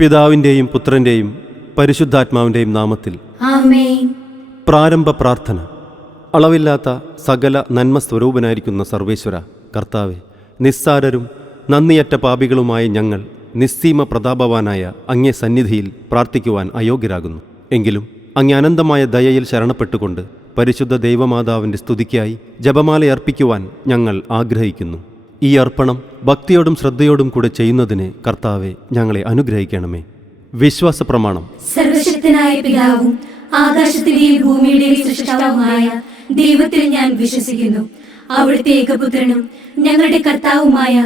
പിതാവിൻ്റെയും പുത്രൻ്റെയും പരിശുദ്ധാത്മാവിൻ്റെയും നാമത്തിൽ ആമേൻ. പ്രാരംഭ പ്രാർത്ഥന. അളവില്ലാത്ത സകല നന്മ സ്വരൂപനായിരിക്കുന്ന സർവേശ്വര കർത്താവെ, നിസ്സാരരും നന്ദിയറ്റ പാപികളുമായ ഞങ്ങൾ നിസ്സീമ പ്രതാപവാനായ അങ്ങേ സന്നിധിയിൽ പ്രാർത്ഥിക്കുവാൻ അയോഗ്യരാകുന്നു. എങ്കിലും അങ്ങേ അനന്തമായ ദയയിൽ ശരണപ്പെട്ടുകൊണ്ട് പരിശുദ്ധ ദൈവമാതാവിൻ്റെ സ്തുതിക്കായി ജപമാല അർപ്പിക്കുവാൻ ഞങ്ങൾ ആഗ്രഹിക്കുന്നു. ഈ അർപ്പണം ഭക്തിയോടും ശ്രദ്ധയോടും കൂടെ ചെയ്യുന്നതിന് കർത്താവെ ഞങ്ങളെ അനുഗ്രഹിക്കണമേ. വിശ്വാസ പ്രമാണം. സർവശക്തനായ പിതാവും ആകാശത്തിന്റെയും ഭൂമിയുടെയും സൃഷ്ടാവുമായ ദൈവത്തിൽ ഞാൻ വിശ്വസിക്കുന്നു. അവിടുത്തെ ഏകപുത്രനും ഞങ്ങളുടെ കർത്താവുമായ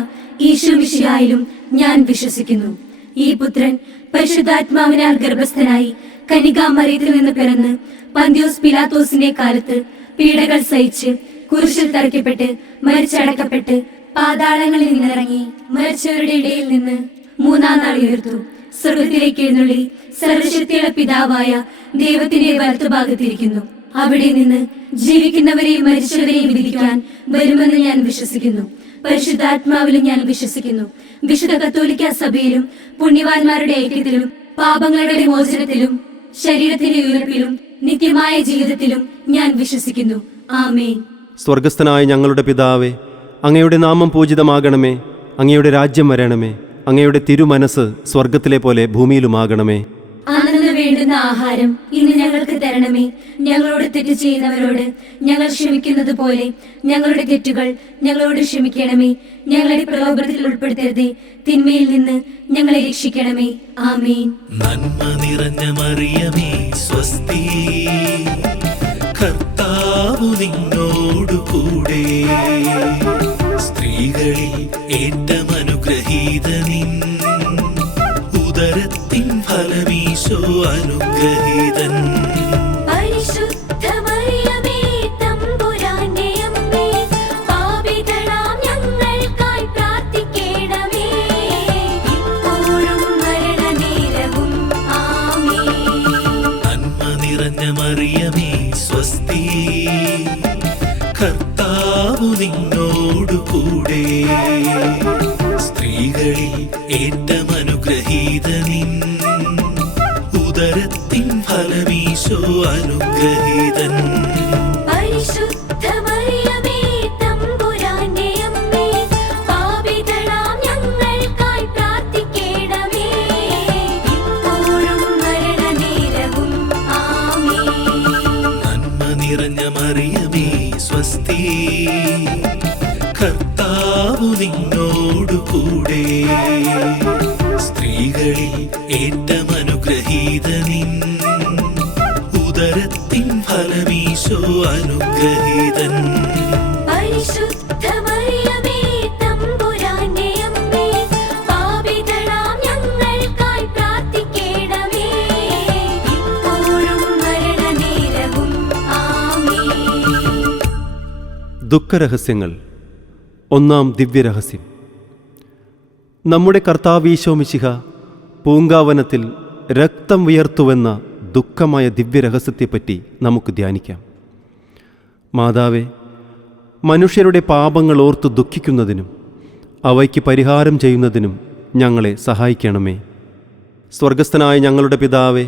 ഈശോ മിശിഹായിലും ഞാൻ വിശ്വസിക്കുന്നു. ഈ പുത്രൻ പരിശുദ്ധാത്മാവിനാൽ ഗർഭസ്ഥനായി കന്യകാമറിയത്തിൽ നിന്ന് പിറന്ന് പന്തിയോസ് പിലാത്തോസിന്റെ കാലത്ത് പീഡകൾ സഹിച്ച് കുരിശിൽ തറയ്ക്കപ്പെട്ട് മരിച്ചടക്കപ്പെട്ട് പാതാളങ്ങളിൽ നിന്നിറങ്ങി മരിച്ചവരുടെ ഇടയിൽ നിന്ന് മൂന്നാം നാൾ ഉയർത്തു. സ്വർഗത്തിലേക്ക് എഴുന്നള്ളി സർവശക്തിയുള്ള പിതാവായ ദൈവത്തിന്റെ വലത്തുഭാഗത്തിരിക്കുന്നു. അവിടെ നിന്ന് ജീവിക്കുന്നവരെയും മരിച്ചവരെയും വിധിക്കാൻ വരുമെന്ന് ഞാൻ വിശ്വസിക്കുന്നു. പരിശുദ്ധാത്മാവിലും ഞാൻ വിശ്വസിക്കുന്നു. വിശുദ്ധ കത്തോലിക്ക സഭയിലും പുണ്യവാന്മാരുടെ ഐക്യത്തിലും പാപങ്ങളുടെ മോചനത്തിലും ശരീരത്തിന്റെ ഉയർപ്പിലും നിത്യമായ ജീവിതത്തിലും ഞാൻ വിശ്വസിക്കുന്നു. ആമേൻ. സ്വർഗസ്ഥനായ ഞങ്ങളുടെ പിതാവേ, അങ്ങയുടെ നാമം പൂജിതമാകണമേ. അങ്ങയുടെ രാജ്യം വരണമേ. അങ്ങയുടെ തിരുമനസ് സ്വർഗത്തിലെ പോലെ ഭൂമിയിലുമാകണമേ. അന്നു വേണ്ടുന്ന ആഹാരം ഇന്ന് ഞങ്ങൾക്ക് തരണമേ. ഞങ്ങളോട് തെറ്റ് ചെയ്യുന്നവരോട് ഞങ്ങൾ ക്ഷമിക്കുന്നത് പോലെ ഞങ്ങളുടെ തെറ്റുകൾ ഞങ്ങളോട് ക്ഷമിക്കണമേ. ഞങ്ങളുടെ പ്രലോഭനത്തിൽ ഉൾപ്പെടുത്തരുതേ, തിന്മയിൽ നിന്ന് ഞങ്ങളെ രക്ഷിക്കണമേ. ആമേൻ. നന്മ നിറഞ്ഞ മറിയമേ സ്വസ്തി, കർത്താവു നിന്നോടു കൂടെ, സ്ത്രീകളിൽ ഏറ്റവും അനുഗ്രഹീത നിൻ ഉദരത്തിൻ ഫലമീശോ അനുഗ്രഹീതൻ. പരിശുദ്ധ മറിയമേ തമ്പുരാന്റെ അമ്മേ, പാപികളാം ഞങ്ങൾക്കായി പ്രാർത്ഥിക്കണമേ. ഇപ്പോഴും മരണനേരവും. ആമേൻ. നന്മ നിറഞ്ഞ മറിയമേ സ്വസ്തി, കർത്താവു നിന്നോടു കൂടെ, സ്ത്രീകളിൽ ഏറ്റവും അനുഗ്രഹീത നിൻ ഉദരത്തിൻ ഫലമീശോ അനുഗ്രഹീതൻ. പരിശുദ്ധ മറിയമേ തമ്പുരാന്റെ അമ്മേ, പാപികളാം ഞങ്ങൾക്കായി പ്രാർത്ഥിക്കണമേ. ഇപ്പോഴും മരണനേരവും. ആമേൻ. നന്മ നിറഞ്ഞ മറിയമേ സ്വസ്തി, കർത്താവു നിന്നോടു കൂടെ, സ്ത്രീകളിൽ ഏറ്റവും അനുഗ്രഹീത നിൻ ഉദരത്തിൻ ഫലമീശോ അനുഗ്രഹീതൻ. പരിശുദ്ധ മറിയമേ തമ്പുരാന്റെ അമ്മേ, പാപികളാം ഞങ്ങൾക്കായി പ്രാർത്ഥിക്കണമേ. ഇപ്പോഴും മരണനേരവും. ആമേൻ. ദുഃഖരഹസ്യങ്ങൾ. ഒന്നാം ദിവ്യരഹസ്യം. നമ്മുടെ കർത്താവീശോ മിശിഹ പൂങ്കാവനത്തിൽ രക്തം വിയർത്തുവെന്ന ദുഃഖമായ ദിവ്യരഹസ്യത്തെപ്പറ്റി നമുക്ക് ധ്യാനിക്കാം. മാതാവേ, മനുഷ്യരുടെ പാപങ്ങൾ ഓർത്ത് ദുഃഖിക്കുന്നതിനും അവയ്ക്ക് പരിഹാരം ചെയ്യുന്നതിനും ഞങ്ങളെ സഹായിക്കണമേ. സ്വർഗസ്ഥനായ ഞങ്ങളുടെ പിതാവേ,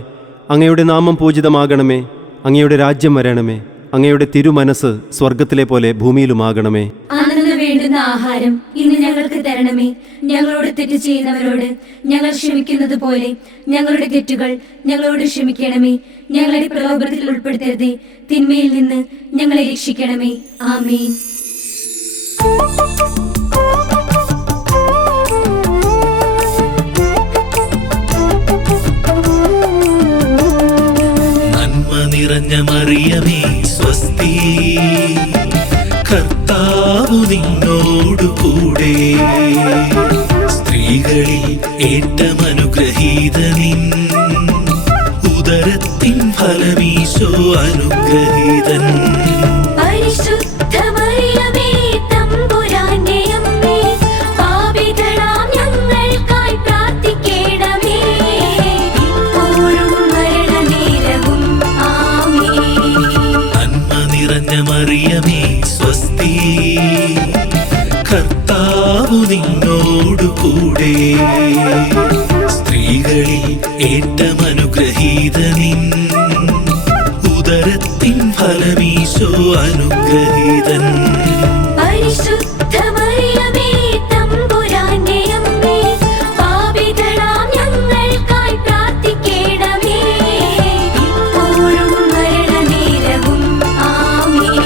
അങ്ങയുടെ നാമം പൂജിതമാകണമേ. അങ്ങയുടെ രാജ്യം വരണമേ. അങ്ങയുടെ തിരുമനസ് സ്വർഗത്തിലെ പോലെ ഭൂമിയിലുമാകണമേ. അന്നു വേണ്ടുന്ന ആഹാരം ഇന്ന് ഞങ്ങൾക്ക് തരണമേ. ഞങ്ങളോട് തെറ്റ് ചെയ്യുന്നവരോട് ഞങ്ങൾ ക്ഷമിക്കുന്നത് പോലെ ഞങ്ങളുടെ തെറ്റുകൾ ഞങ്ങളോട് ക്ഷമിക്കണമേ. ഞങ്ങളുടെ പ്രലോഭനത്തിൽ ഉൾപ്പെടുത്തരുതേ, തിന്മയിൽ നിന്ന് ഞങ്ങളെ രക്ഷിക്കണമേ. ആമേൻ. നന്മ നിറഞ്ഞ മറിയമേ സ്വസ്തി, കർത്താവു നിന്നോടു കൂടെ, സ്ത്രീകളിൽ ഏറ്റവും അനുഗ്രഹീത നിൻ ഉദരത്തിൻ ഫലമീശോ അനുഗ്രഹീതൻ. പരിശുദ്ധ മറിയമേ തമ്പുരാന്റെ അമ്മേ, പാപികളാം ഞങ്ങൾക്കായി പ്രാർത്ഥിക്കണമേ. ഇപ്പോഴും മരണനേരവും. ആമേൻ. നന്മ നിറഞ്ഞ മറിയമേ സ്വസ്തി, കർത്താവു നിന്നോടു കൂടെ, സ്ത്രീകളിൽ ഏറ്റമനുഗ്രഹീതനിൻ ഉദരത്തിൻ ഫലമീശോ അനുഗ്രഹീതൻ. പരിശുദ്ധ മറിയമേ തമ്പുരാന്റെ അമ്മേ, പാപികളാം ഞങ്ങൾക്കായി പ്രാർത്ഥിക്കണമേ, ഇപ്പോഴും മരണനേരവും ആമേൻ.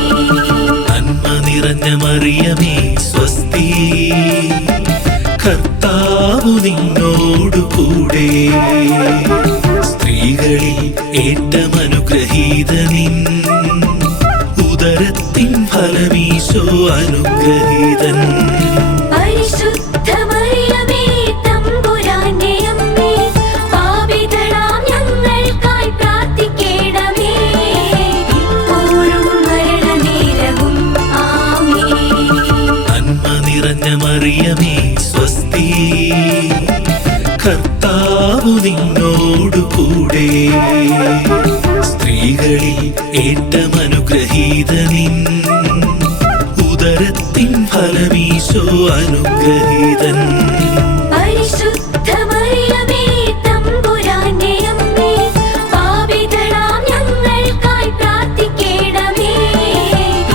നന്മ നിറഞ്ഞ മറിയമേ സ്വസ്തി, കർത്താവു നിന്നോടു കൂടെ, സ്ത്രീകളിൽ ഏറ്റമനുഗ്രഹീതനിൻ ഉദരത്തിൻ ഫലമീശോ അനുഗ്രഹീതൻ. പരിശുദ്ധ മറിയമേ തമ്പുരാന്റെ അമ്മേ, പാപികളാം ഞങ്ങൾക്കായി പ്രാർത്ഥിക്കണമേ, ഇപ്പോഴും മരണനേരവും ആമേൻ. നന്മ നിറഞ്ഞ മറിയമേ സ്വസ്തി, കർത്താവു നിന്നോടു കൂടെ, സ്ത്രീകളിൽ ഏറ്റമനുഗ്രഹീതനിൻ ഉദരത്തിൻ ഫലമീശോ അനുഗ്രഹീതൻ. പരിശുദ്ധ മറിയമേ തമ്പുരാന്റെ അമ്മേ, പാപികളാം ഞങ്ങൾക്കായി പ്രാർത്ഥിക്കണമേ,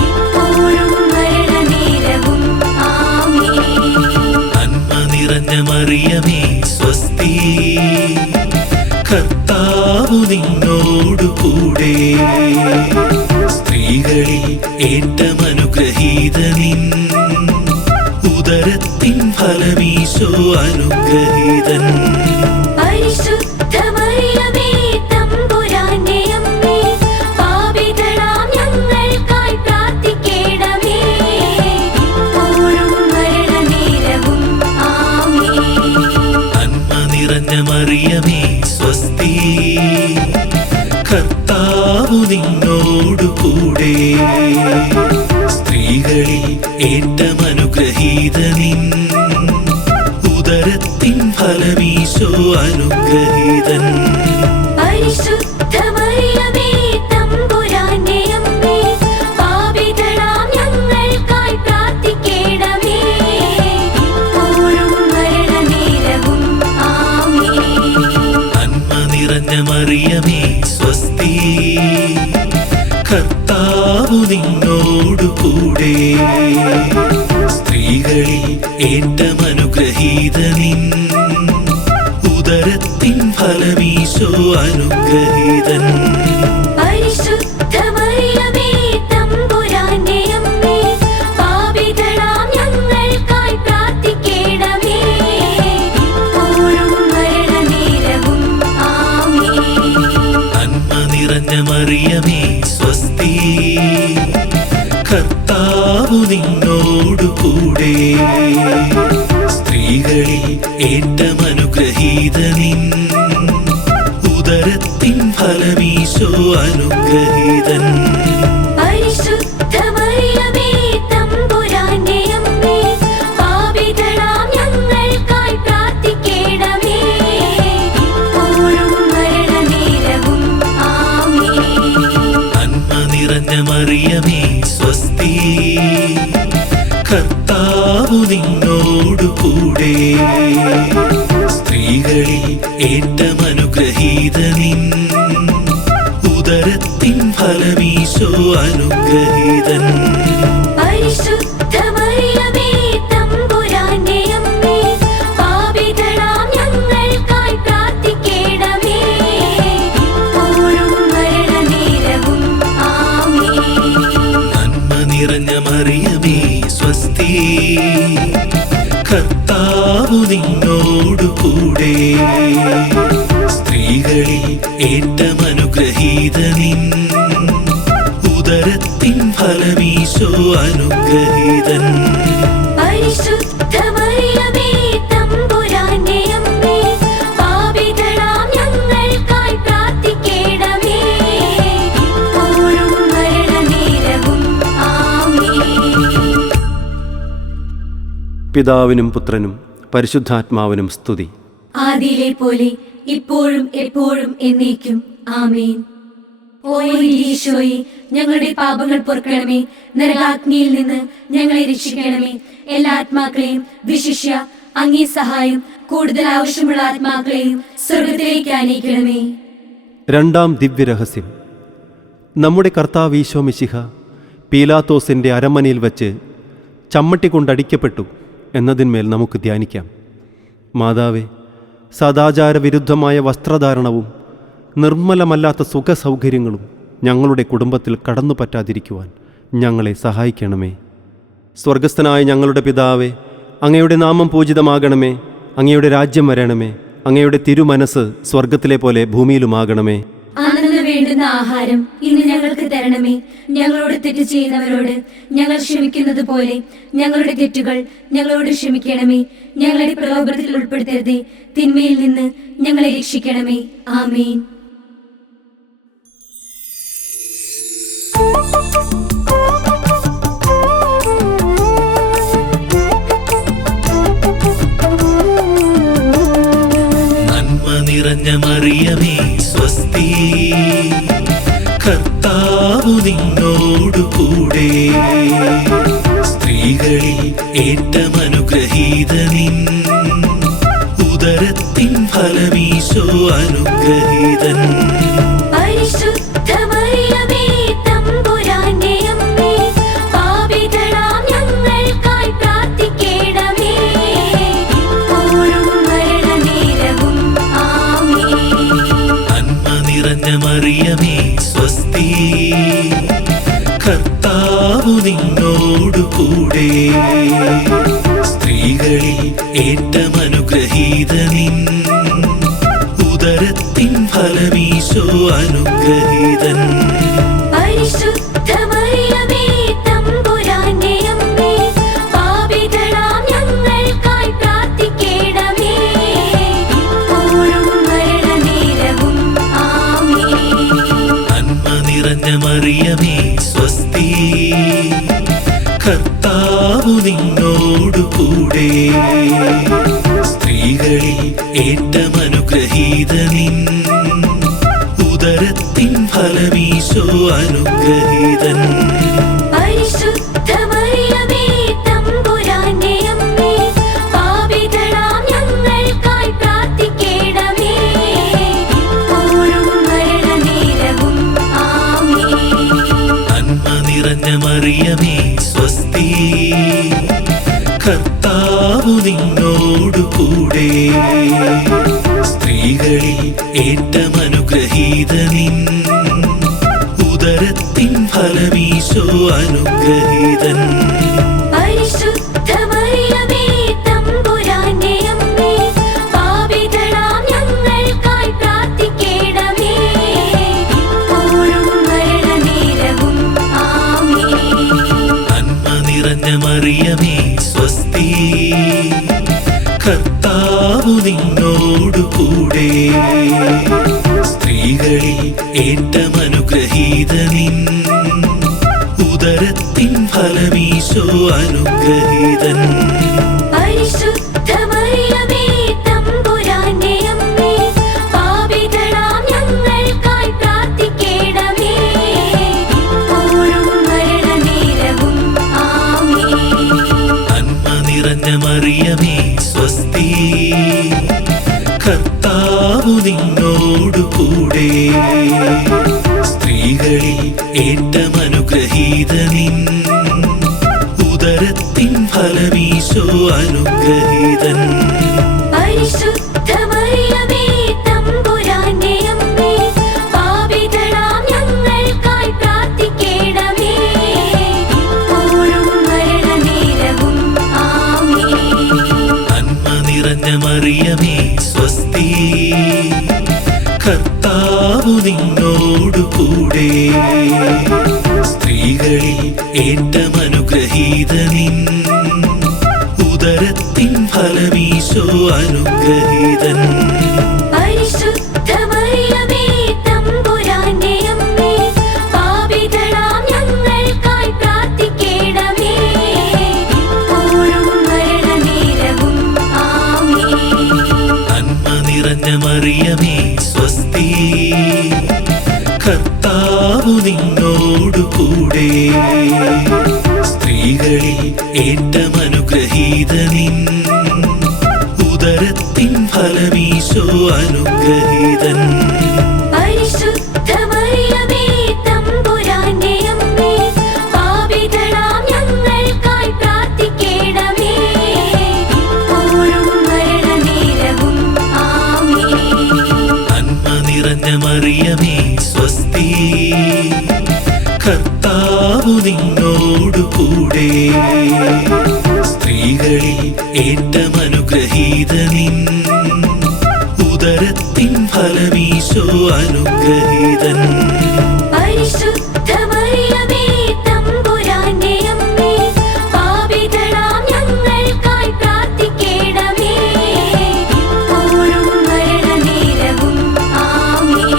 ഇപ്പോഴും മരണനേരവും ആമേൻ. നന്മ നിറഞ്ഞ മറിയമേ സ്വസ്തി, കർത്താവു നിന്നോടു കൂടെ, സ്ത്രീകളിൽ ഏറ്റമനുഗ്രഹീതനിൻ ഉദരത്തിൻ ഫലമീശോ അനുഗ്രഹീതൻ. പരിശുദ്ധ മറിയമേ തമ്പുരാന്റെ അമ്മേ, പാപികളാം ഞങ്ങൾക്കായി പ്രാർത്ഥിക്കണമേ, ഇപ്പോഴും മരണനേരവും ആമേൻ. നന്മ നിറഞ്ഞ മറിയമേ സ്വസ്തി, കർത്താവു നിന്നോടു കൂടെ, സ്ത്രീകളിൽ ഏറ്റമനുഗ്രഹീതനിൻ ഉദരത്തിൻ ഫലമീശോ അനുഗ്രഹീതൻ. പരിശുദ്ധ മറിയമേ തമ്പുരാന്റെ അമ്മേ, പാപികളാം ഞങ്ങൾക്കായി പ്രാർത്ഥിക്കണമേ, ഇപ്പോഴും മരണനേരവും ആമേൻ. നന്മ നിറഞ്ഞ മറിയമേ സ്വസ്തി, കർത്താവു നിന്നോടു കൂടെ, സ്ത്രീകളിൽ ഏറ്റമനുഗ്രഹീതനിൻ ഉദരത്തിൻ ഫലമീശോ അനുഗ്രഹീതൻ. പരിശുദ്ധ മറിയമേ തമ്പുരാന്റെ അമ്മേ, പാപികളാം ഞങ്ങൾക്കായി പ്രാർത്ഥിക്കണമേ, ഇപ്പോഴും മരണനേരവും ആമേൻ. നന്മ നിറഞ്ഞ മറിയമേ സ്വസ്തി, കർത്താവു നിന്നോടു കൂടെ, സ്ത്രീകളിൽ ഏറ്റമനുഗ്രഹീതനിൻ ഉദരത്തിൻ ഫലമീശോ അനുഗ്രഹീതൻ. പരിശുദ്ധ മറിയമേ തമ്പുരാന്റെ അമ്മേ, പാപികളാം ഞങ്ങൾക്കായി പ്രാർത്ഥിക്കണമേ, ഇപ്പോഴും മരണനേരവും ആമേൻ. നന്മ നിറഞ്ഞ മറിയമേ സ്വസ്തി, കർത്താവു നിന്നോടു കൂടെ, സ്ത്രീകളിൽ ഏറ്റമനുഗ്രഹീതനിൻ ഉദരത്തിൻ ഫലമീശോ അനുഗ്രഹീതൻ. പരിശുദ്ധ മറിയമേ തമ്പുരാന്റെ അമ്മേ, പാപികളാം ഞങ്ങൾക്കായി പ്രാർത്ഥിക്കണമേ, ഇപ്പോഴും മരണനേരവും ആമേൻ. നന്മ നിറഞ്ഞ മറിയമേ സ്വസ്തി, കർത്താവു നിന്നോടു കൂടെ, സ്ത്രീകളിൽ ഏറ്റമനുഗ്രഹീതനിൻ ഉദരത്തിൻ ഫലമീശോ അനുഗ്രഹീതൻ. പരിശുദ്ധ മറിയമേ തമ്പുരാന്റെ അമ്മേ, പാപികളാം ഞങ്ങൾക്കായി പ്രാർത്ഥിക്കണമേ, ഇപ്പോഴും മരണനേരവും ആമേൻ. പിതാവിനും പുത്രനും പരിശുദ്ധാത്മാവിനും സ്തുതി. ആദിയിലെ പോലെ ഇപ്പോഴും എപ്പോഴും എന്നേക്കും ആമേൻ. ഓ ഈശോയെ, ഞങ്ങളുടെ പാപങ്ങൾ പൊറുക്കണമേ, നരകാഗ്നിയിൽ നിന്ന് ഞങ്ങളെ രക്ഷിക്കണമേ. എല്ലാ ആത്മാക്കളെയും വിശിഷ്യ അങ്ങേ സഹായം കൂടുതൽ ആവശ്യമുള്ള ആത്മാക്കളെയും സ്വർഗത്തിലേക്ക് ആനയിക്കണമേ. രണ്ടാം ദിവ്യരഹസ്യം. നമ്മുടെ കർത്താവ് ഈശോ മിശിഹ പീലാത്തോസിൻ്റെ അരമനയിൽ വച്ച് ചമ്മട്ടി കൊണ്ടടിക്കപ്പെട്ടു എന്നതിന്മേൽ നമുക്ക് ധ്യാനിക്കാം. മാതാവേ, സദാചാര വിരുദ്ധമായ വസ്ത്രധാരണവും നിർമ്മലമല്ലാത്ത സുഖസൗകര്യങ്ങളും ഞങ്ങളുടെ കുടുംബത്തിൽ കടന്നു പറ്റാതിരിക്കുവാൻ ഞങ്ങളെ സഹായിക്കണമേ. സ്വർഗസ്ഥനായ ഞങ്ങളുടെ പിതാവേ, അങ്ങയുടെ നാമം പൂജിതമാകണമേ. അങ്ങയുടെ രാജ്യം വരണമേ. അങ്ങയുടെ തിരുമനസ് സ്വർഗത്തിലെ പോലെ ഭൂമിയിലുമാകണമേ. അന്നു വേണ്ടുന്ന ആഹാരം ഇന്ന് ഞങ്ങൾക്ക് തരണമേ. ഞങ്ങളോട് തെറ്റ് ചെയ്യുന്നവരോട് ഞങ്ങൾ ക്ഷമിക്കുന്നത് പോലെ ഞങ്ങളുടെ തെറ്റുകൾ ഞങ്ങളോട് ക്ഷമിക്കണമേ. ഞങ്ങളുടെ പ്രലോഭനത്തിൽ ഉൾപ്പെടുത്തരുതേ, തിന്മയിൽ നിന്ന് ഞങ്ങളെ രക്ഷിക്കണമേ. ആമേൻ. നിറഞ്ഞ മറിയമേ സ്വസ്തി, കർത്താവു നിന്നോടു കൂടെ, സ്ത്രീകളിൽ ഏറ്റവും അനുഗ്രഹീത നിൻ ഉദരത്തിൻ ഫലമീശോ അനുഗ്രഹീതൻ. മറിയമേ സ്വസ്തി, കർത്താവു നിന്നോടു കൂടെ, സ്ത്രീകളിൽ ഏറ്റവും അനുഗ്രഹീത നിൻ ഉദരത്തിൻ ഫലമീശോ അനുഗ്രഹീതൻ. മറിയമേ സ്വസ്തി, കർത്താവു നിന്നോടു കൂടെ, സ്ത്രീകളിൽ ഏറ്റവും അനുഗ്രഹീത നിൻ ഉദരത്തിൻ ഫലമീശോ അനുഗ്രഹീതൻ. മറിയമേ സ്വസ്തി, കർത്താവു നിന്നോടു കൂടെ, സ്ത്രീകളിൽ ഏറ്റവും അനുഗ്രഹീത നിൻ ഉദരത്തിൻ ഫലമീശോ അനുഗ്രഹീതൻ. മറിയമേ സ്വസ്തി, കർത്താവു നിന്നോടു കൂടെ, സ്ത്രീകളിൽ ഏറ്റവും അനുഗ്രഹീത നിൻ ഉദരത്തിൻ ഫലമീശോ അനുഗ്രഹീതൻ. മറിയമേ സ്വസ്തി, കർത്താവു നിന്നോടു കൂടെ, സ്ത്രീകളിൽ ഏറ്റവും അനുഗ്രഹീത നിൻ ഉദരത്തിൻ ഫലമീശോ അനുഗ്രഹീതൻ. മറിയമേ സ്വസ്തി, കർത്താവു നിന്നോടു കൂടെ, സ്ത്രീകളിൽ ഏറ്റവും അനുഗ്രഹീത നിൻ ഉദരത്തിൻ ഫലമീശോ അനുഗ്രഹീതൻ. മറിയമേ സ്വസ്തി, കർത്താവു നിന്നോടു കൂടെ, സ്ത്രീകളിൽ ഏറ്റവും അനുഗ്രഹീത നിൻ ഉദരത്തിൻ ഫലമീശോ അനുഗ്രഹീതൻ. പരിശുദ്ധ മറിയമേ തമ്പുരാന്റെ അമ്മേ, പാപികളാം ഞങ്ങൾക്കായി പ്രാർത്ഥിക്കണമേ, ഇപ്പോഴും മരണനേരവും ആമേൻ. നന്മ നിറഞ്ഞ മറിയമേ സ്വസ്തി, കർത്താവു നിന്നോടു കൂടെ, സ്ത്രീകളിൽ ഏറ്റവും അനുഗ്രഹീതനിൻ, ഉദരത്തിൻ ഫലമീശോ അനുഗ്രഹീതൻ. പരിശുദ്ധ മറിയമേ തമ്പുരാന്റെ അമ്മേ, പാപികളാം ഞങ്ങൾക്കായി പ്രാർത്ഥിക്കണമേ, ഇപ്പോഴും മരണനേരവും ആമേൻ.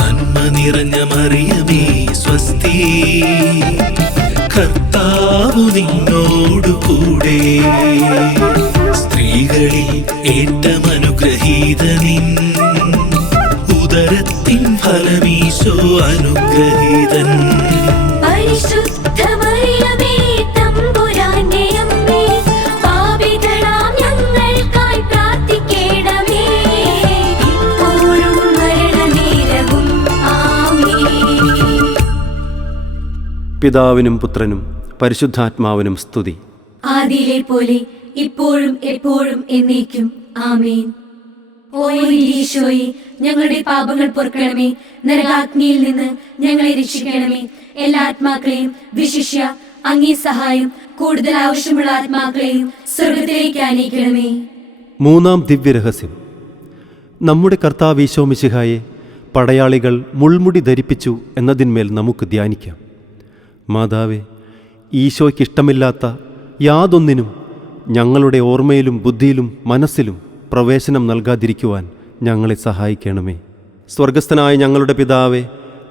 നന്മ നിറഞ്ഞ മറിയമേ സ്വസ്തി, കർത്താവു നിന്നോടു കൂടെ, സ്ത്രീകളിൽ ഏറ്റവും അനുഗ്രഹീതനിൻ, ഉദരത്തിൻ ഫലമീശോ അനുഗ്രഹീതൻ. പരിശുദ്ധ മറിയമേ തമ്പുരാന്റെ അമ്മേ, പാപികളാം ഞങ്ങൾക്കായി പ്രാർത്ഥിക്കണമേ, ഇപ്പോഴും മരണനേരവും ആമേൻ. പിതാവിനും പുത്രനും പരിശുദ്ധാത്മാവിനും സ്തുതി. ആദിയിലെ പോലെ ഇപ്പോഴും എപ്പോഴും എന്നേക്കും ആമേൻ. ഓ ഈശോയെ, ഞങ്ങളുടെ പാപങ്ങൾ പൊറുക്കണമേ, നരകാഗ്നിയിൽ നിന്ന് ഞങ്ങളെ രക്ഷിക്കണമേ. എല്ലാ ആത്മാക്കളെയും വിശിഷ്യ അങ്ങേ സഹായം കൂടുതൽ ആവശ്യമുള്ള ആത്മാക്കളെയും സ്വർഗത്തിലേക്ക് ആനയിക്കണമേ. മൂന്നാം ദിവ്യരഹസ്യം. നമ്മുടെ കർത്താവ് ഈശോ മിശിഹായെ പടയാളികൾ മുൾമുടി ധരിപ്പിച്ചു എന്നതിന്മേൽ നമുക്ക് ധ്യാനിക്കാം. മാതാവേ, ഈശോയ്ക്കിഷ്ടമില്ലാത്ത യാതൊന്നിനും ഞങ്ങളുടെ ഓർമ്മയിലും ബുദ്ധിയിലും മനസ്സിലും പ്രവേശനം നൽകാതിരിക്കുവാൻ ഞങ്ങളെ സഹായിക്കണമേ. സ്വർഗസ്ഥനായ ഞങ്ങളുടെ പിതാവേ,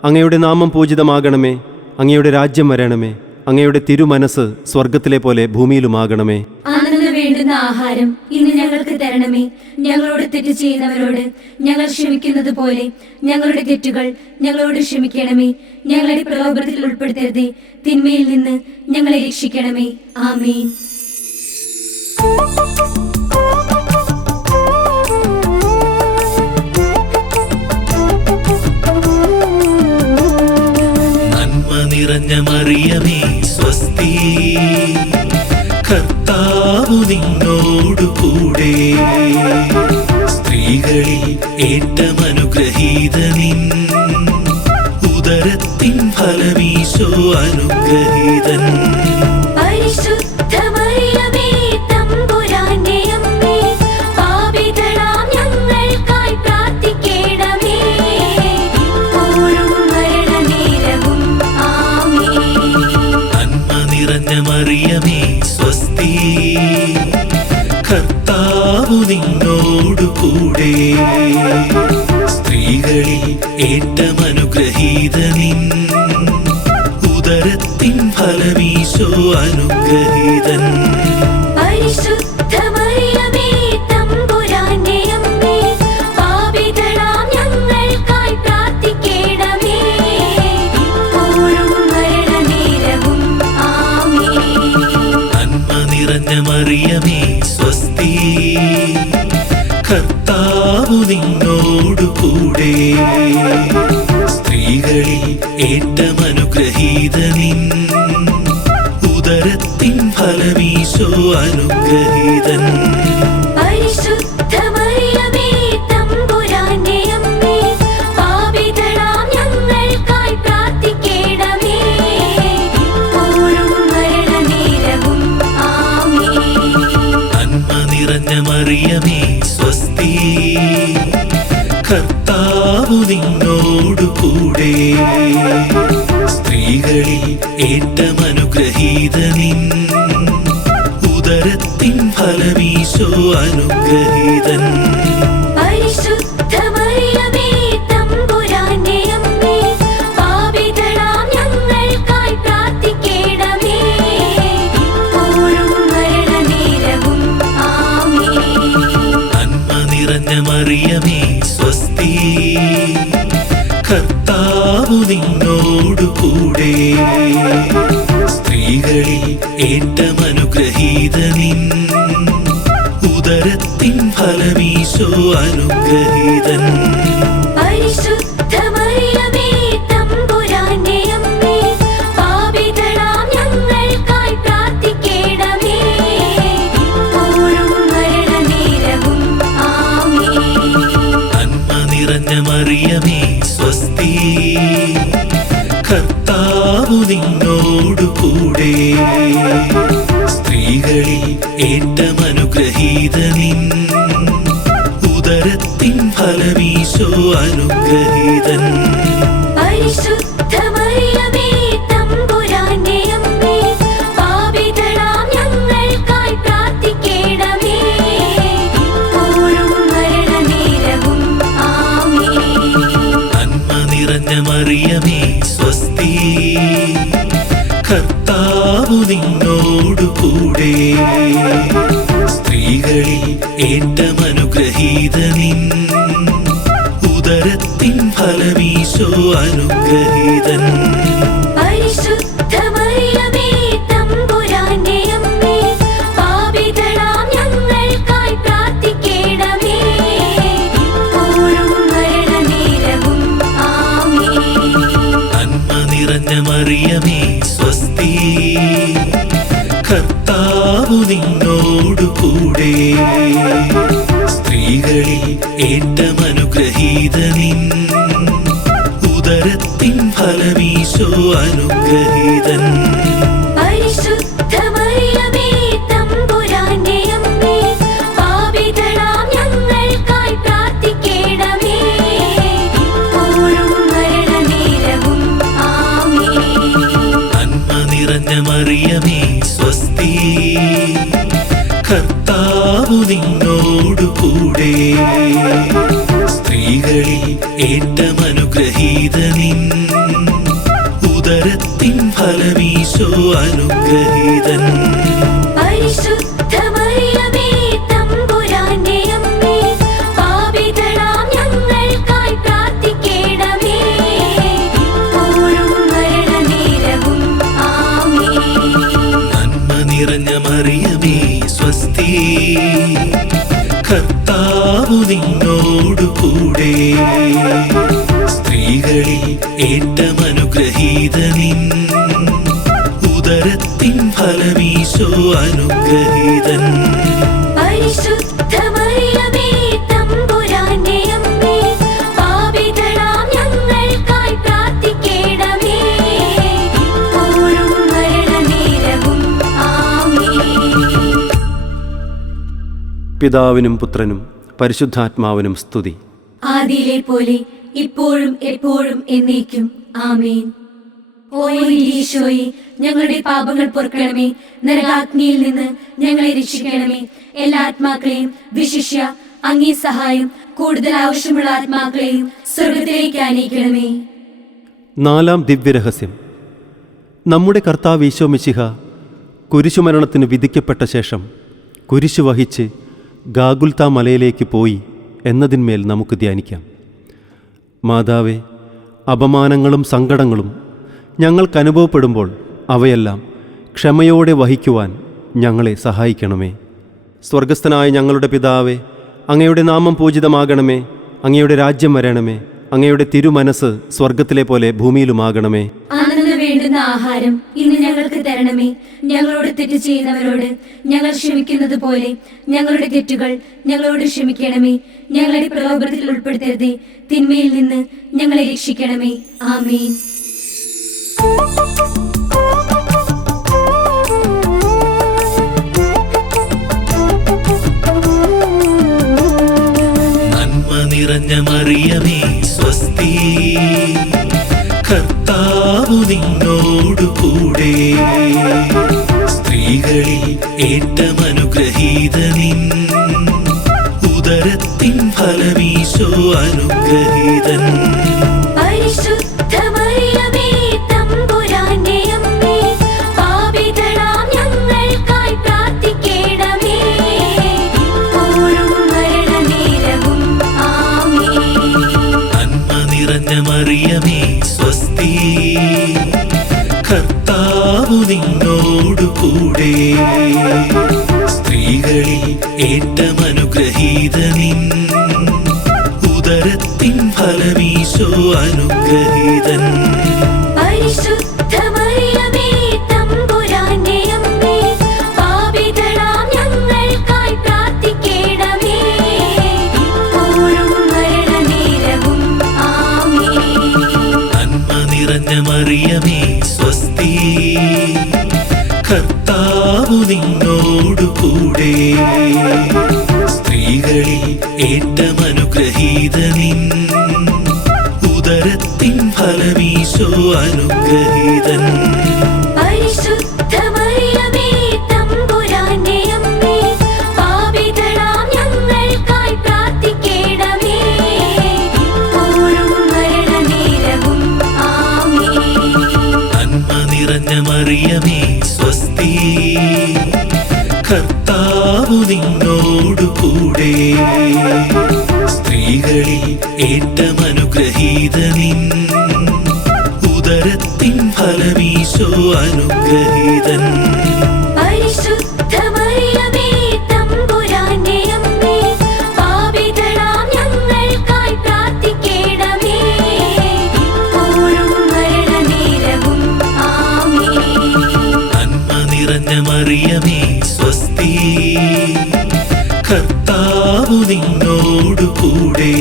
അങ്ങയുടെ നാമം പൂജിതമാകണമേ, അങ്ങയുടെ രാജ്യം വരണമേ, അങ്ങയുടെ തിരുമനസ് സ്വർഗത്തിലെ പോലെ ഭൂമിയിലുമാകണമേ. അന്നു വേണ്ടുന്ന ആഹാരം ഇന്ന് ഞങ്ങൾക്ക് തരണമേ. ഞങ്ങളോട് തെറ്റ് ചെയ്യുന്നവരോട് ഞങ്ങൾ ക്ഷമിക്കുന്നത് പോലെ ഞങ്ങളുടെ തെറ്റുകൾ ഞങ്ങളോട് ക്ഷമിക്കണമേ. ഞങ്ങളുടെ പ്രലോഭനത്തിൽ ഉൾപ്പെടുത്തരുതേ, തിന്മയിൽ നിന്ന് ഞങ്ങളെ രക്ഷിക്കണമേ. ആമേൻ. നന്മ നിറഞ്ഞ മറിയമേ സ്വസ്തി, കർത്താവു നിന്നോടു കൂടെ, സ്ത്രീകളിൽ ഏറ്റവും അനുഗ്രഹീതനിൻ, ഉദരത്തിൻ ഫലമീശോ അനുഗ്രഹീതൻ. പരിശുദ്ധ മറിയമേ തമ്പുരാന്റെ അമ്മേ, പാപികളാം ഞങ്ങൾക്കായി പ്രാർത്ഥിക്കണമേ, ഇപ്പോഴും മരണനേരവും ആമേൻ. നന്മ നിറഞ്ഞ മറിയമേ സ്വസ്തി, കർത്താവു നിന്നോടു കൂടെ, സ്ത്രീകളിൽ ഏറ്റവും അനുഗ്രഹീതനിൻ, ഉദരത്തിൻ ഫലമീശോ അനുഗ്രഹീതൻ. പരിശുദ്ധ മറിയമേ തമ്പുരാന്റെ അമ്മേ, പാപികളാം ഞങ്ങൾക്കായി പ്രാർത്ഥിക്കണമേ, ഇപ്പോഴും മരണനേരവും ആമേൻ. നന്മ നിറഞ്ഞ മറിയമേ സ്വസ്തി, കർത്താവു നിന്നോടു കൂടെ, സ്ത്രീകളിൽ ഏറ്റവും അനുഗ്രഹീതനിൻ, ഉദരത്തിൻ ഫലമീശോ അനുഗ്രഹീതൻ. പരിശുദ്ധ മറിയമേ തമ്പുരാന്റെ അമ്മേ, പാപികളാം ഞങ്ങൾക്കായി പ്രാർത്ഥിക്കണമേ, ഇപ്പോഴും മരണനേരവും ആമേൻ. നന്മ നിറഞ്ഞ മറിയമേ സ്വസ്തി, കർത്താവു നിന്നോടു കൂടെ, സ്ത്രീകളിൽ ഏറ്റവും അനുഗ്രഹീതനിൻ, ഉദരത്തിൻ ഫലമീശോ അനുഗ്രഹീതൻ. പരിശുദ്ധ മറിയമേ തമ്പുരാന്റെ അമ്മേ, പാപികളാം ഞങ്ങൾക്കായി പ്രാർത്ഥിക്കണമേ, ഇപ്പോഴും മരണനേരവും ആമേൻ. നന്മ നിറഞ്ഞ മറിയമേ സ്വസ്തി, കർത്താവു നിന്നോടു കൂടെ, സ്ത്രീകളിൽ ഏറ്റവും അനുഗ്രഹീതനിൻ, ഉദരത്തിൻ ഫലമീശോ അനുഗ്രഹീതൻ. പരിശുദ്ധ മറിയമേ തമ്പുരാന്റെ അമ്മേ, പാപികളാം ഞങ്ങൾക്കായി പ്രാർത്ഥിക്കണമേ, ഇപ്പോഴും മരണനേരവും ആമേൻ. നന്മ നിറഞ്ഞ മറിയമേ സ്വസ്തി, കർത്താവു നിന്നോടു കൂടെ, സ്ത്രീകളിൽ ഏറ്റവും അനുഗ്രഹീതനിൻ, ഉദരത്തിൻ ഫലമീശോ അനുഗ്രഹീതൻ. പരിശുദ്ധ മറിയമേ തമ്പുരാന്റെ അമ്മേ, പാപികളാം ഞങ്ങൾക്കായി പ്രാർത്ഥിക്കണമേ, ഇപ്പോഴും മരണനേരവും ആമേൻ. നന്മ നിറഞ്ഞ മറിയമേ സ്വസ്തി, കർത്താവു നിന്നോടു കൂടെ, സ്ത്രീകളിൽ ഏറ്റവും അനുഗ്രഹീതനിൻ, ഉദരത്തിൻ ഫലമീശോ അനുഗ്രഹീതൻ. പരിശുദ്ധ മറിയമേ തമ്പുരാന്റെ അമ്മേ, പാപികളാം ഞങ്ങൾക്കായി പ്രാർത്ഥിക്കണമേ, ഇപ്പോഴും മരണനേരവും ആമേൻ. നന്മ നിറഞ്ഞ മറിയമേ സ്വസ്തി, കർത്താവു നിന്നോടു കൂടെ, സ്ത്രീകളിൽ ഏറ്റവും അനുഗ്രഹീതനിൻ, ഉദരത്തിൻ ഫലമീശോ അനുഗ്രഹീതൻ. പരിശുദ്ധ മറിയമേ തമ്പുരാന്റെ അമ്മേ, പാപികളാം ഞങ്ങൾക്കായി പ്രാർത്ഥിക്കണമേ, ഇപ്പോഴും മരണനേരവും ആമേൻ. നന്മ നിറഞ്ഞ മറിയമേ സ്വസ്തി, കർത്താവു നിന്നോടു കൂടെ, സ്ത്രീകളിൽ ഏറ്റവും അനുഗ്രഹീതനിൻ, ഉദരത്തിൻ ഫലമീശോ അനുഗ്രഹീതൻ. പരിശുദ്ധ മറിയമേ തമ്പുരാന്റെ അമ്മേ, പാപികളാം ഞങ്ങൾക്കായി പ്രാർത്ഥിക്കണമേ, ഇപ്പോഴും മരണനേരവും ആമേൻ. നന്മ നിറഞ്ഞ മറിയമേ സ്വസ്തി, കർത്താവു നിന്നോടു കൂടെ, സ്ത്രീകളിൽ ഏറ്റവും അനുഗ്രഹീതനിൻ, ഉദരത്തിൻ ഫലമീശോ അനുഗ്രഹീതൻ. പരിശുദ്ധ മറിയമേ തമ്പുരാന്റെ അമ്മേ, പാപികളാം ഞങ്ങൾക്കായി പ്രാർത്ഥിക്കണമേ, ഇപ്പോഴും മരണനേരവും ആമേൻ. പിതാവിനും പുത്രനും പരിശുദ്ധാത്മാവിനും സ്തുതി. ആദിയിലെ പോലെ ഇപ്പോഴും എപ്പോഴും എന്നേക്കും ആമേൻ. ഓ ഈശോയെ, ഞങ്ങളുടെ പാപങ്ങൾ പൊറുക്കണമേ, നരകാഗ്നിയിൽ നിന്ന് ഞങ്ങളെ രക്ഷിക്കണമേ, എല്ലാ ആത്മാക്കളെയും വിശിഷ്യ അങ്ങേ സഹായം കൂടുതൽ ആവശ്യമുള്ള ആത്മാക്കളെയും സ്വർഗത്തിലേക്ക് ആനയിക്കണമേ. നാലാം ദിവ്യരഹസ്യം. നമ്മുടെ കർത്താവ് ഈശോ മിശിഹ കുരിശുമരണത്തിന് വിധിക്കപ്പെട്ട ശേഷം കുരിശു വഹിച്ച് ഗാഗുൽത്ത മലയിലേക്ക് പോയി എന്നതിന്മേൽ നമുക്ക് ധ്യാനിക്കാം. മാതാവേ, അപമാനങ്ങളും സങ്കടങ്ങളും ഞങ്ങൾക്കനുഭവപ്പെടുമ്പോൾ അവയെല്ലാം ക്ഷമയോടെ വഹിക്കുവാൻ ഞങ്ങളെ സഹായിക്കണമേ. സ്വർഗസ്ഥനായ ഞങ്ങളുടെ പിതാവേ, അങ്ങയുടെ നാമം പൂജിതമാകണമേ, അങ്ങയുടെ രാജ്യം വരണമേ, അങ്ങയുടെ തിരുമനസ് സ്വർഗത്തിലെ പോലെ ഭൂമിയിലുമാകണമേ. അന്നു വേണ്ടുന്ന ആഹാരം ഇന്ന് ഞങ്ങൾക്ക് തരണമേ. ഞങ്ങളോട് തെറ്റ് ചെയ്യുന്നവരോട് ഞങ്ങൾ ക്ഷമിക്കുന്നത് പോലെ ഞങ്ങളുടെ തെറ്റുകൾ ഞങ്ങളോട് ക്ഷമിക്കണമേ. ഞങ്ങളെ പ്രലോഭനത്തിൽ ഉൾപ്പെടുത്തരുതേ, തിന്മയിൽ നിന്ന് ഞങ്ങളെ രക്ഷിക്കണമേ. ആമേൻ. നന്മ നിറഞ്ഞ മറിയമേ സ്വസ്തി, കർത്താവു നിന്നോടു കൂടെ, സ്ത്രീകളിൽ ഏറ്റവും അനുഗ്രഹീതനിൻ, ഉദരത്തിൻ ഫലമീശോ അനുഗ്രഹീതൻ. പരിശുദ്ധ മറിയമേ തമ്പുരാന്റെ അമ്മേ, പാപികളാം ഞങ്ങൾക്കായി പ്രാർത്ഥിക്കണമേ, ഇപ്പോഴും മരണനേരവും ആമേൻ. നന്മ നിറഞ്ഞ മറിയമേ സ്വസ്തി, കർത്താവു നിന്നോടു കൂടെ, സ്ത്രീകളിൽ ഏറ്റവും ഫലമീശോ അനുഗ്രഹീതൻ. പരിശുദ്ധ മറിയമേ തമ്പുരാന്റെ അമ്മേ, പാപികളാം ഞങ്ങൾക്കായി പ്രാർത്ഥിക്കണമേ, ഇപ്പോഴും മരണനേരവും ആമേൻ. നന്മ നിറഞ്ഞ മറിയമേ സ്വസ്തി, കർത്താവു നിന്നോടു കൂടെ, സ്ത്രീകളിൽ ഏറ്റവും അനുഗ്രഹീതനിൻ, ഉദരത്തിൻ ഫലമീശോ അനുഗ്രഹീതൻ. പരിശുദ്ധ മറിയമേ തമ്പുരാന്റെ അമ്മേ, പാപികളാം ഞങ്ങൾക്കായി പ്രാർത്ഥിക്കണമേ, ഇപ്പോഴും മരണനേരവും ആമേൻ. നന്മ നിറഞ്ഞ മറിയമേ സ്വസ്തി, കർത്താവു നിന്നോടു കൂടെ, സ്ത്രീകളിൽ ഏറ്റവും അനുഗ്രഹീതനിൻ, ഉദരത്തിൻ ഫലമീശോ അനുഗ്രഹീതൻ. പരിശുദ്ധ മറിയമേ തമ്പുരാന്റെ അമ്മേ, പാപികളാം ഞങ്ങൾക്കായി പ്രാർത്ഥിക്കണമേ, ഇപ്പോഴും മരണനേരവും ആമേൻ. നന്മ നിറഞ്ഞ മറിയമേ സ്വസ്തി, കർത്താവു നിന്നോടു കൂടെ,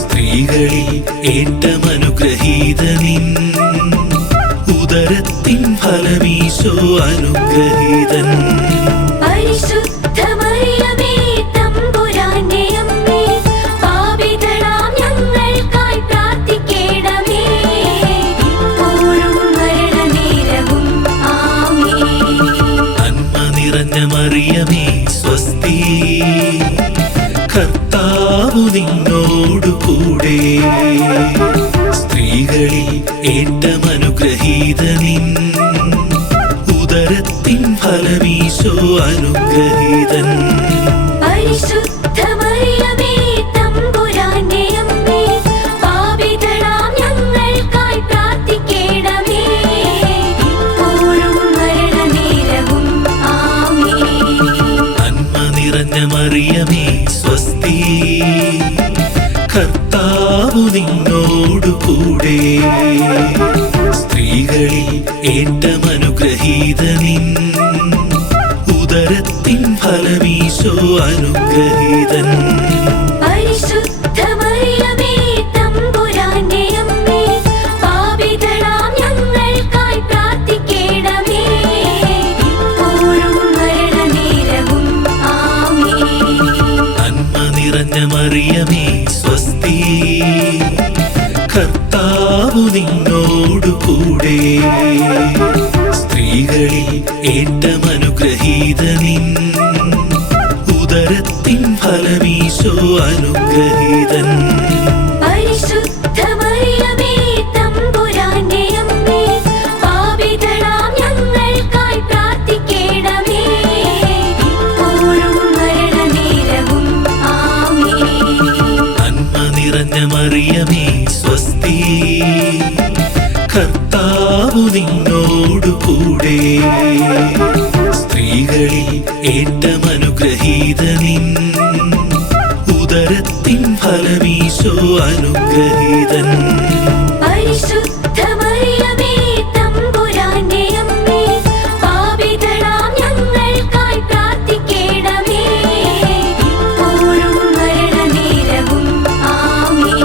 സ്ത്രീകളിൽ ഏറ്റവും അനുഗ്രഹീതനിൻ, ഉദരത്തിൻ ഫലമീശോ അനുഗ്രഹീതൻ. പരിശുദ്ധ മറിയമേ തമ്പുരാന്റെ അമ്മേ, പാപികളാം ഞങ്ങൾക്കായി പ്രാർത്ഥിക്കണമേ, ഇപ്പോഴും മരണനേരവും ആമേൻ. നന്മ നിറഞ്ഞ മറിയമേ സ്വസ്തി, കർത്താവു നിന്നോടു കൂടെ, സ്ത്രീകളിൽ ഏറ്റവും അനുഗ്രഹീതനിൻ, ഉദരത്തിൻ ഫലമീശോ അനുഗ്രഹീതൻ. പരിശുദ്ധ മറിയമേ തമ്പുരാന്റെ അമ്മേ, പാപികളാം ഞങ്ങൾക്കായി പ്രാർത്ഥിക്കണമേ, ഇപ്പോഴും മരണനേരവും ആമേൻ. നന്മ നിറഞ്ഞ മറിയമേ സ്വസ്തി, കർത്താവു നിന്നോടു കൂടെ, സ്ത്രീകളിൽ ഏറ്റവും അനുഗ്രഹീതനിൻ, ഉദരത്തിൻ ഫലമീശോ അനുഗ്രഹീതൻ. പരിശുദ്ധ മറിയമേ തമ്പുരാന്റെ അമ്മേ, പാപികളാം ഞങ്ങൾക്കായി പ്രാർത്ഥിക്കണമേ, ഇപ്പോഴും മരണനേരവും ആമേൻ. നന്മ നിറഞ്ഞ മറിയമേ സ്വസ്തി, കർത്താവു നിന്നോടു കൂടെ, സ്ത്രീകളിൽ ഏറ്റവും അനുഗ്രഹീതനിൻ, ഉദരത്തിൻ ഫലമീശോ അനുഗ്രഹീതൻ. പരിശുദ്ധ മറിയമേ തമ്പുരാന്റെ അമ്മേ, പാപികളാം ഞങ്ങൾക്കായി പ്രാർത്ഥിക്കണമേ, ഇപ്പോഴും മരണനേരവും ആമേൻ. നന്മ നിറഞ്ഞ മറിയമേ സ്വസ്തി, കർത്താവു നിന്നോടു കൂടെ, സ്ത്രീകളിൽ ഏറ്റവും അനുഗ്രഹീതനിൻ, ഉദരത്തിൻ ഫലമീശോ അനുഗ്രഹീതൻ. പരിശുദ്ധ മറിയമേ തമ്പുരാന്റെ അമ്മേ, പാപികളാം ഞങ്ങൾക്കായി പ്രാർത്ഥിക്കണമേ, ഇപ്പോഴും മരണനേരവും ആമേൻ.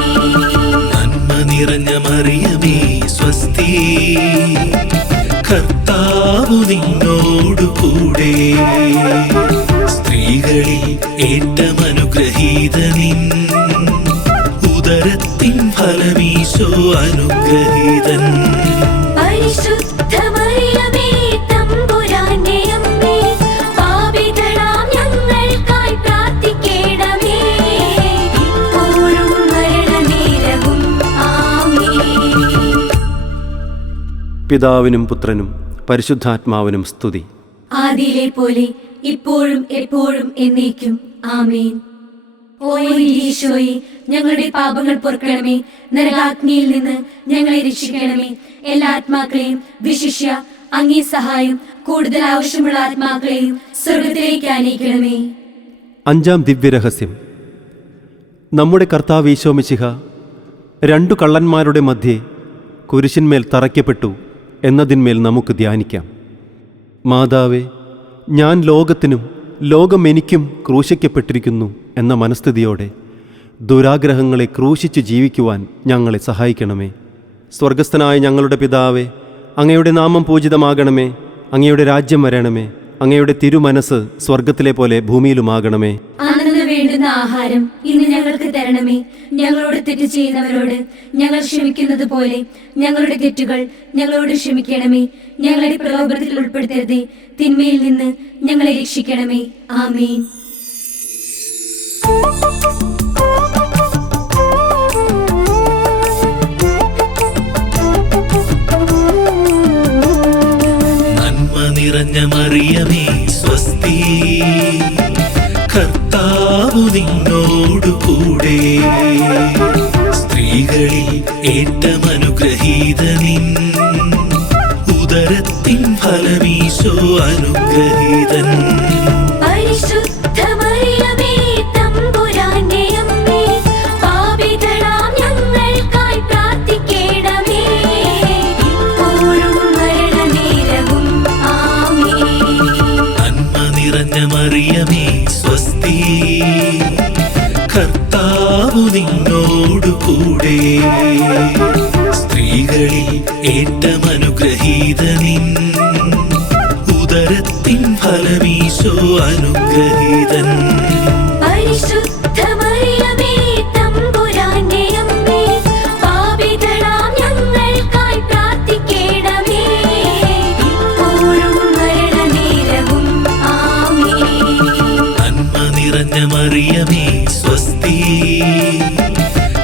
നന്മ നിറഞ്ഞ മറിയമേ സ്വസ്തി, കർത്താവു നിന്നോടു കൂടെ, സ്ത്രീകളിൽ ഏറ്റവും അനുഗ്രഹീതനിൻ, ഉദരത്തിൻ ഫലമീശോ അനുഗ്രഹീതൻ. പരിശുദ്ധ മറിയമേ തമ്പുരാന്റെ അമ്മേ, പാപികളാം ഞങ്ങൾക്കായി പ്രാർത്ഥിക്കണമേ, ഇപ്പോഴും മരണനേരവും ആമേൻ. പിതാവിനും പുത്രനും പരിശുദ്ധാത്മാവിനും സ്തുതി. ആദിയിലെ പോലെ ഇപ്പോഴും എപ്പോഴും എന്നേക്കും ആമേൻ. ഓ ഈശോയെ, ഞങ്ങളുടെ പാപങ്ങൾ പൊറുക്കണമേ, നരകാഗ്നിയിൽ നിന്ന് ഞങ്ങളെ രക്ഷിക്കണമേ. എല്ലാ ആത്മാക്കളെയും വിശിഷ്യ അങ്ങേ സഹായം കൂടുതൽ ആവശ്യമുള്ള ആത്മാക്കളെയും സ്വർഗത്തിലേക്ക് ആനയിക്കണമേ. അഞ്ചാം ദിവ്യരഹസ്യം. നമ്മുടെ കർത്താവ് ഈശോ മിശിഹ രണ്ടു കള്ളന്മാരുടെ മധ്യേ കുരിശിന്മേൽ തറയ്ക്കപ്പെട്ടു എന്നതിന്മേൽ നമുക്ക് ധ്യാനിക്കാം. മാതാവേ, ഞാൻ ലോകത്തിനും ലോകം എനിക്കും ക്രൂശിക്കപ്പെട്ടിരിക്കുന്നു എന്ന മനസ്ഥിതിയോടെ ദുരാഗ്രഹങ്ങളെ ക്രൂശിച്ച് ജീവിക്കുവാൻ ഞങ്ങളെ സഹായിക്കണമേ. സ്വർഗസ്ഥനായ ഞങ്ങളുടെ പിതാവേ, അങ്ങയുടെ നാമം പൂജിതമാകണമേ. അങ്ങയുടെ രാജ്യം വരണമേ. അങ്ങയുടെ തിരുമനസ് സ്വർഗത്തിലെ പോലെ ഭൂമിയിലുമാകണമേ. അന്നു വേണ്ടുന്ന ആഹാരം ഇന്ന് ഞങ്ങൾക്ക് തരണമേ. ഞങ്ങളോട് തെറ്റ് ചെയ്യുന്നവരോട് ഞങ്ങൾ ക്ഷമിക്കുന്നത് പോലെ ഞങ്ങളുടെ തെറ്റുകൾ ഞങ്ങളോട് ക്ഷമിക്കണമേ. ഞങ്ങളെ പ്രലോഭനത്തിൽ ഉൾപ്പെടുത്തരുതേ, തിന്മയിൽ നിന്ന് ഞങ്ങളെ രക്ഷിക്കണമേ. ആമേൻ. നിറഞ്ഞ മറിയമേ സ്വസ്തി, കർത്താവു നിന്നോടു കൂടെ, സ്ത്രീകളിൽ ഏറ്റവും അനുഗ്രഹീതനിൻ, ഉദരത്തിൻ ഫലമീശോ അനുഗ്രഹീതൻ. മറിയമേ സ്വസ്തി, കർത്താവു നിന്നോടു കൂടെ, സ്ത്രീകളിൽ ഏറ്റവും അനുഗ്രഹീതനിൻ, ഉദരത്തിൻ ഫലമീശോ അനുഗ്രഹീതൻ. മറിയമേ സ്വസ്തി,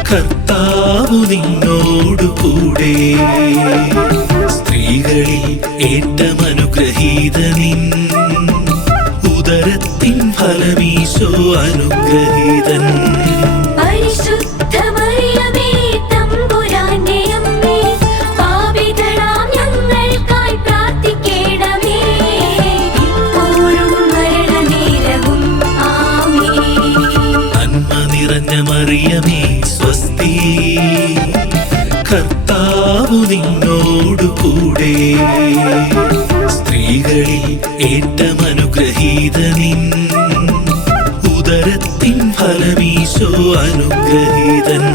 കർത്താവു നിന്നോടു കൂടെ, സ്ത്രീകളിൽ ഏറ്റവും അനുഗ്രഹീതനിൻ, ഉദരത്തിൻ ഫലമീശോ അനുഗ്രഹീതൻ. മറിയമേ സ്വസ്തി, കർത്താവു നിന്നോടു കൂടെ, സ്ത്രീകളിൽ ഏറ്റവും അനുഗ്രഹീതനിൻ, ഉദരത്തിൻ ഫലമീശോ അനുഗ്രഹീതൻ.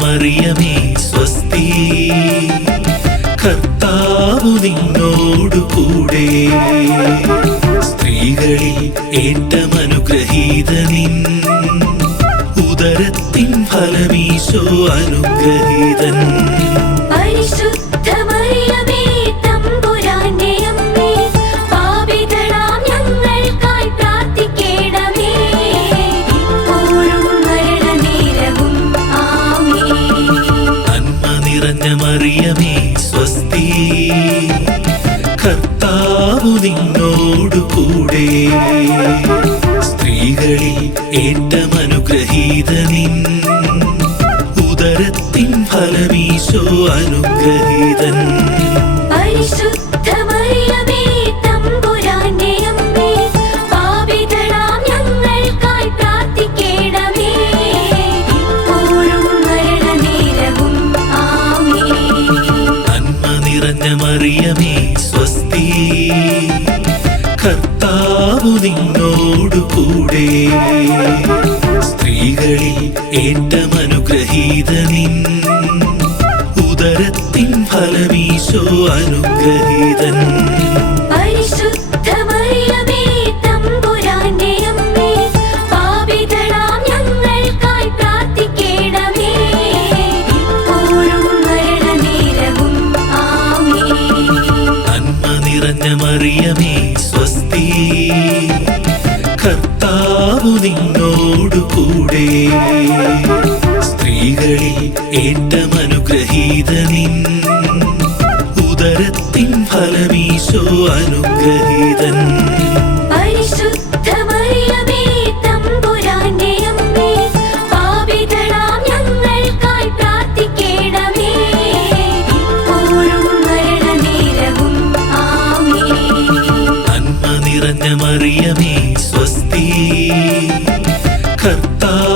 മറിയമേ സ്വസ്തി, കർത്താവു നിന്നോടു കൂടെ, സ്ത്രീകളിൽ ഏറ്റവും അനുഗ്രഹീതനിൻ, ഉദരത്തിൻ ഫലമീശോ അനുഗ്രഹീതൻ. മറിയമേ സ്വസ്തി, കർത്താവു നിന്നോടു കൂടെ, സ്ത്രീകളിൽ ഏറ്റവും അനുഗ്രഹീതനിൻ, ഉദരത്തിൻ ഫലമീശോ അനുഗ്രഹീതൻ. മറിയമേ സ്വസ്തി, കർത്താവു നിന്നോടു കൂടെ, സ്ത്രീകളിൽ ഏറ്റവും അനുഗ്രഹീതനിൻ, ഉദരത്തിൻ ഫലമീശോ അനുഗ്രഹീതൻ. മറിയമേ സ്വസ്തി, കർത്താവു നിന്നോടു കൂടെ, സ്ത്രീകളിൽ ഏറ്റവും അനുഗ്രഹീതനിൻ, ഉദരത്തിൻ ഫലമീശോ അനുഗ്രഹീതൻ. പരിശുദ്ധ മറിയമേ തമ്പുരാന്റെ അമ്മേ, പാപികളാം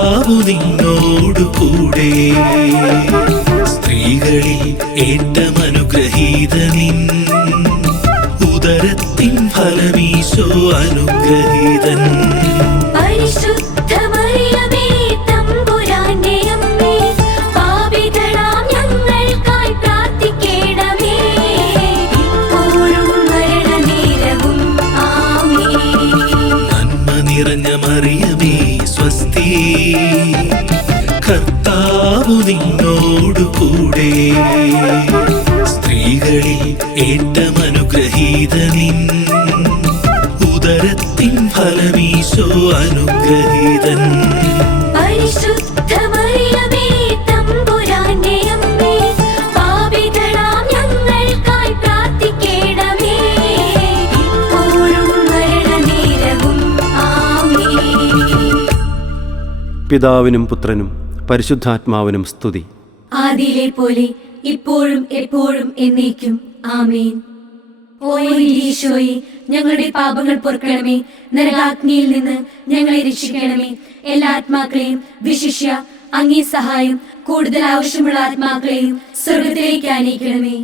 കർത്താവു നിന്നോടു കൂടെ സ്ത്രീകളിൽ ഏറ്റവും അനുഗ്രഹീതനിൻ ഉദരത്തിൻ ഫലമീശോ അനുഗ്രഹീതൻ പരിശുദ്ധ മറിയമേ തമ്പുരാന്റെ അമ്മേ പാപികളാം ഞങ്ങൾക്കായി പ്രാർത്ഥിക്കണമേ ഇപ്പോഴും മരണനേരവും ആമേൻ. നന്മ നിറഞ്ഞ മറിയമേ സ്വസ്തി കർത്താവു നിന്നോടു കൂടെ സ്ത്രീകളിൽ ഏറ്റവും അനുഗ്രഹീതനിൻ ഉദരത്തിൻ ഫലമീശോ അനുഗ്രഹീതൻ പരിശുദ്ധ മറിയമേ തമ്പുരാന്റെ അമ്മേ പാപികളാം ഞങ്ങൾക്കായി പ്രാർത്ഥിക്കണമേ ഇപ്പോഴും മരണനേരവും ആമേൻ. പിതാവിനും പുത്രനും പരിശുദ്ധാത്മാവിനും സ്തുതി. ആദിയിലെ പോലെ ഇപ്പോഴും എപ്പോഴും എന്നേക്കും ആമേൻ. ഓ ഈശോയെ, ഞങ്ങളുടെ പാപങ്ങൾ പൊറുക്കണമേ, നരകാഗ്നിയിൽ നിന്ന് ഞങ്ങളെ രക്ഷിക്കണമേ. എല്ലാ ആത്മാക്കളെയും വിശിഷ്യ അങ്ങേ സഹായം കൂടുതൽ ആവശ്യമുള്ള ആത്മാക്കളെയും സ്വർഗത്തിലേക്ക് ആനയിക്കണമേ.